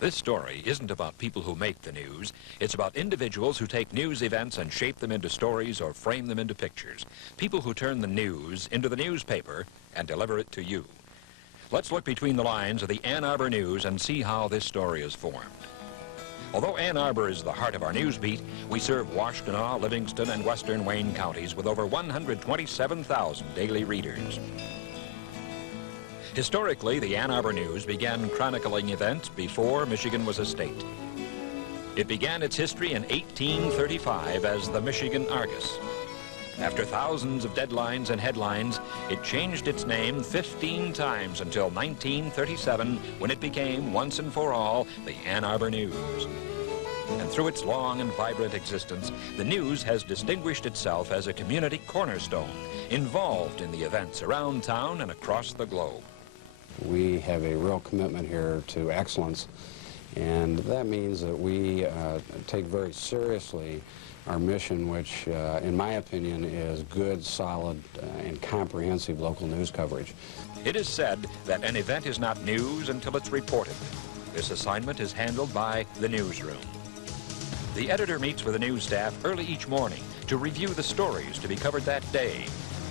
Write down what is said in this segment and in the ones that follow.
This story isn't about people who make the news. It's about individuals who take news events and shape them into stories or frame them into pictures. People who turn the news into the newspaper and deliver it to you. Let's look between the lines of the Ann Arbor News and see how this story is formed. Although Ann Arbor is the heart of our news beat, we serve Washtenaw, Livingston, and western Wayne counties with over 127,000 daily readers. Historically, the Ann Arbor News began chronicling events before Michigan was a state. It began its history in 1835 as the Michigan Argus. After thousands of deadlines and headlines, it changed its name 15 times until 1937, when it became, once and for all, the Ann Arbor News. And through its long and vibrant existence, the News has distinguished itself as a community cornerstone, involved in the events around town and across the globe. We have a real commitment here to excellence, and that means that we take very seriously our mission, which, in my opinion, is good, solid, and comprehensive local news coverage. It is said that an event is not news until it's reported. This assignment is handled by the newsroom. The editor meets with the news staff early each morning to review the stories to be covered that day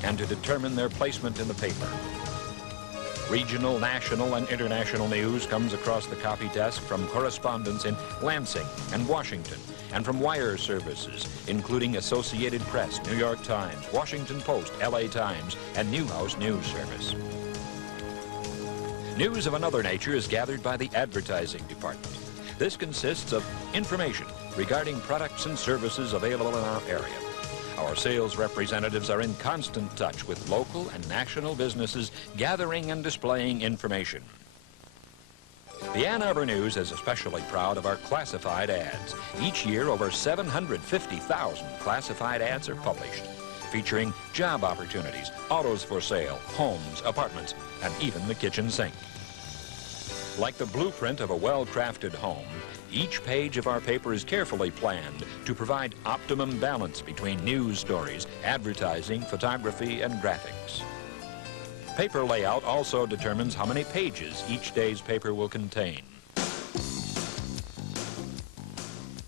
and to determine their placement in the paper. Regional, national, and international news comes across the copy desk from correspondents in Lansing and Washington, and from wire services, including Associated Press, New York Times, Washington Post, LA Times, and Newhouse News Service. News of another nature is gathered by the advertising department. This consists of information regarding products and services available in our area. Our sales representatives are in constant touch with local and national businesses, gathering and displaying information. The Ann Arbor News is especially proud of our classified ads. Each year, over 750,000 classified ads are published, featuring job opportunities, autos for sale, homes, apartments, and even the kitchen sink. Like the blueprint of a well-crafted home, each page of our paper is carefully planned to provide optimum balance between news stories, advertising, photography, and graphics. Paper layout also determines how many pages each day's paper will contain.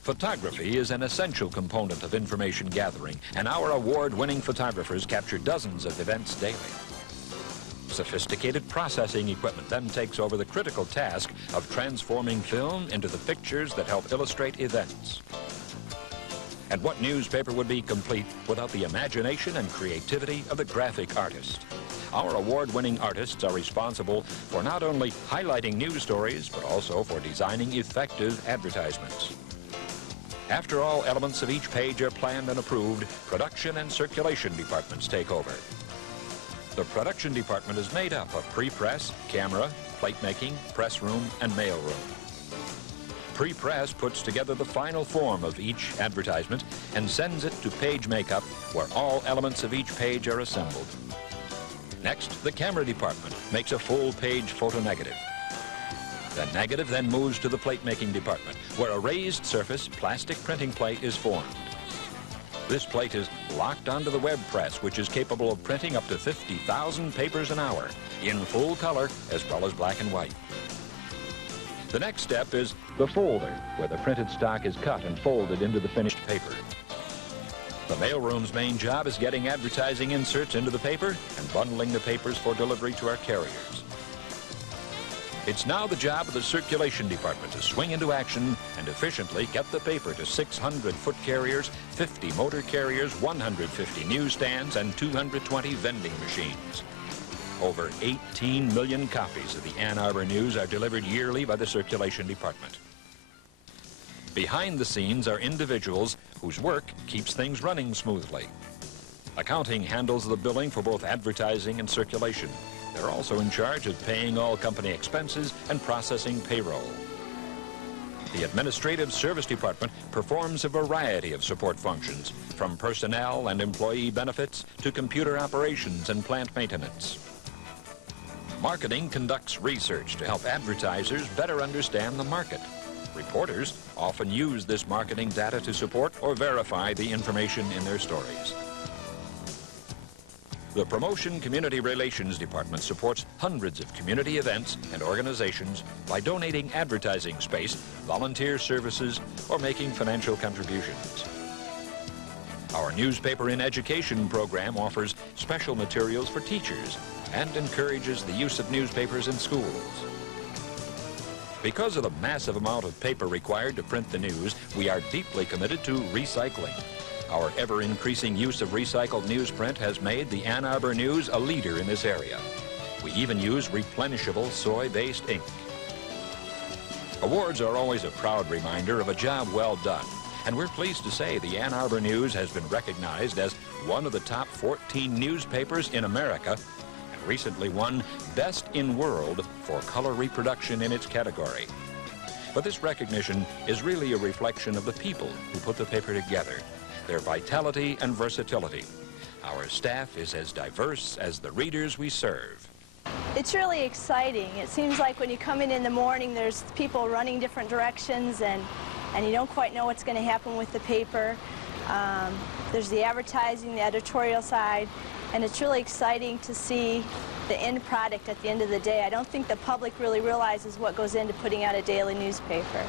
Photography is an essential component of information gathering, and our award-winning photographers capture dozens of events daily. Sophisticated processing equipment then takes over the critical task of transforming film into the pictures that help illustrate events. And what newspaper would be complete without the imagination and creativity of the graphic artist? Our award-winning artists are responsible for not only highlighting news stories, but also for designing effective advertisements. After all elements of each page are planned and approved, production and circulation departments take over. The production department is made up of pre-press, camera, plate making, press room, and mail room. Pre-press puts together the final form of each advertisement and sends it to page makeup, where all elements of each page are assembled. Next, the camera department makes a full-page photo negative. The negative then moves to the plate-making department, where a raised surface plastic printing plate is formed. This plate is locked onto the web press, which is capable of printing up to 50,000 papers an hour in full color as well as black and white. The next step is the folder, where the printed stock is cut and folded into the finished paper. The mailroom's main job is getting advertising inserts into the paper and bundling the papers for delivery to our carriers. It's now the job of the circulation department to swing into action and efficiently get the paper to 600 foot carriers, 50 motor carriers, 150 newsstands, and 220 vending machines. Over 18 million copies of the Ann Arbor News are delivered yearly by the circulation department. Behind the scenes are individuals whose work keeps things running smoothly. Accounting handles the billing for both advertising and circulation. They're also in charge of paying all company expenses and processing payroll. The Administrative Service Department performs a variety of support functions, from personnel and employee benefits to computer operations and plant maintenance. Marketing conducts research to help advertisers better understand the market. Reporters often use this marketing data to support or verify the information in their stories. The Promotion Community Relations Department supports hundreds of community events and organizations by donating advertising space, volunteer services, or making financial contributions. Our Newspaper in Education program offers special materials for teachers and encourages the use of newspapers in schools. Because of the massive amount of paper required to print the news, we are deeply committed to recycling. Our ever-increasing use of recycled newsprint has made the Ann Arbor News a leader in this area. We even use replenishable soy-based ink. Awards are always a proud reminder of a job well done, and we're pleased to say the Ann Arbor News has been recognized as one of the top 14 newspapers in America and recently won Best in World for color reproduction in its category. But this recognition is really a reflection of the people who put the paper together, their vitality and versatility. Our staff is as diverse as the readers we serve. It's really exciting. It seems like when you come in the morning, there's people running different directions and you don't quite know what's going to happen with the paper. There's the advertising, the editorial side, and it's really exciting to see the end product at the end of the day. I don't think the public really realizes what goes into putting out a daily newspaper.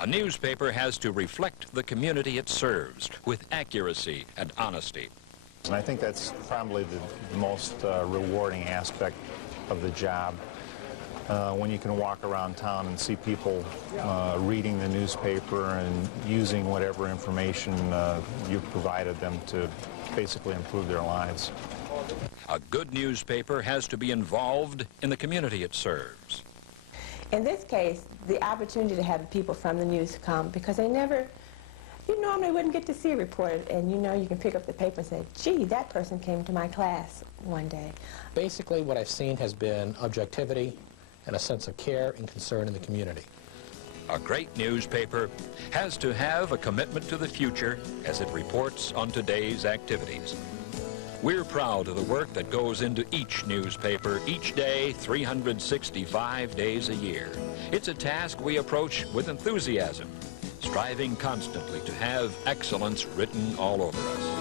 A newspaper has to reflect the community it serves with accuracy and honesty. And I think that's probably the most rewarding aspect of the job. When you can walk around town and see people reading the newspaper and using whatever information you've provided them to basically improve their lives. A good newspaper has to be involved in the community it serves. In this case, the opportunity to have the people from the news come, because you normally wouldn't get to see a reporter, and you can pick up the paper and say, gee, that person came to my class one day. Basically, what I've seen has been objectivity and a sense of care and concern in the community. A great newspaper has to have a commitment to the future as it reports on today's activities. We're proud of the work that goes into each newspaper each day, 365 days a year. It's a task we approach with enthusiasm, striving constantly to have excellence written all over us.